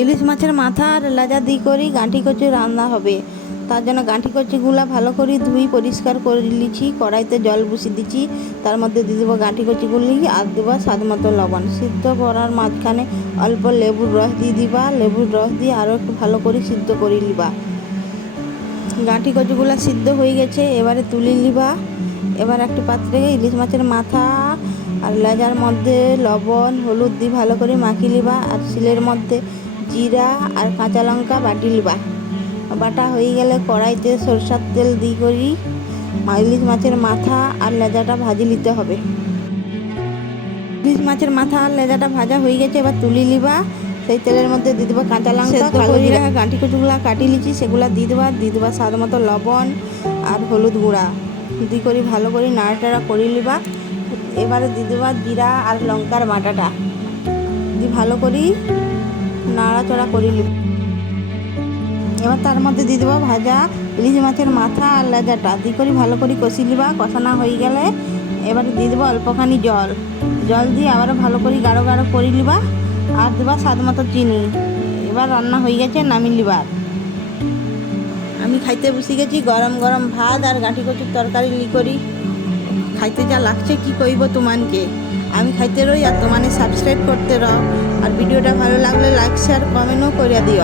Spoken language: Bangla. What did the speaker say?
ইলিশ মাছের মাথা আর লেজা দিয়ে করি গাঁঠি কচি রান্না হবে। তার জন্য গাঁঠি কচিগুলা ভালো করে ধুই, পরিষ্কার করে লিছি কড়াইতে জল বসিয়ে দিচ্ছি। তার মধ্যে দিয়ে দেবো গাঁঠি কচিগুলি আর দেবো স্বাদ মতো লবণ। সিদ্ধ করার মাঝখানে অল্প লেবুর রস দিয়ে দিবা। লেবুর রস দিয়ে আরও একটু ভালো করে সিদ্ধ করে নিবা। গাঁঠি কচিগুলা সিদ্ধ হয়ে গেছে, এবারে তুলে নিবা। এবার একটি পাত্রে ইলিশ মাছের মাথা আর লেজার মধ্যে লবণ, হলুদ দিয়ে ভালো করে মাখিয়ে নিবা। আর শিলের মধ্যে জিরা আর কাঁচা লঙ্কা বাটি নিবা বাটা হয়ে গেলে কড়াইতে সরষার তেল দিয়ে করি। ইলিশ মাছের মাথা আর লেজাটা ভাজি নিতে হবে। ইলিশ মাছের মাথা আর লেজাটা ভাজা হয়ে গেছে এবার তুলি নিবা সেই তেলের মধ্যে দিয়ে দেবো কাঁচা লঙ্কা কালো জিরা গাঁটি কুচুগুলা কাটি লিচি সেগুলা দিয়ে দেবা। দিয়ে দেবা স্বাদ মতো লবণ আর হলুদ গুঁড়া। দিয়ে করি ভালো করে নাড়াটাড়া করে নিবা এবারে দিয়ে দেবা জিরা আর লঙ্কার বাটাটা। দিয়ে ভালো করি নাড়াচড়া করে নিব এবার তার মধ্যে দিয়ে দেবো ভাজা, ইলিশ মাছের মাথা আর লেজাটা। দিয়ে করে, ভালো করে কষি নিবা কষানো হয়ে গেলে এবার দিয়ে দেবো অল্পখানি জল। জল দিয়ে আবার ভালো করে গাঢ় গাঢ় করে নিবা আর দেবা স্বাদ মতো চিনি। এবার রান্না হয়ে গেছে নামি লিবার আমি খাইতে বসে গেছি, গরম গরম ভাত আর গাঁঠি কচুর তরকারি লি করি। খাইতে যা লাগছে, কি কইব তোমানকে? আমি খাইতে রই আর তোমানে সাবস্ক্রাইব করতে রও। ভিডিওটা ভালো লাগলে লাইক শেয়ার কমেন্টও করে দিও।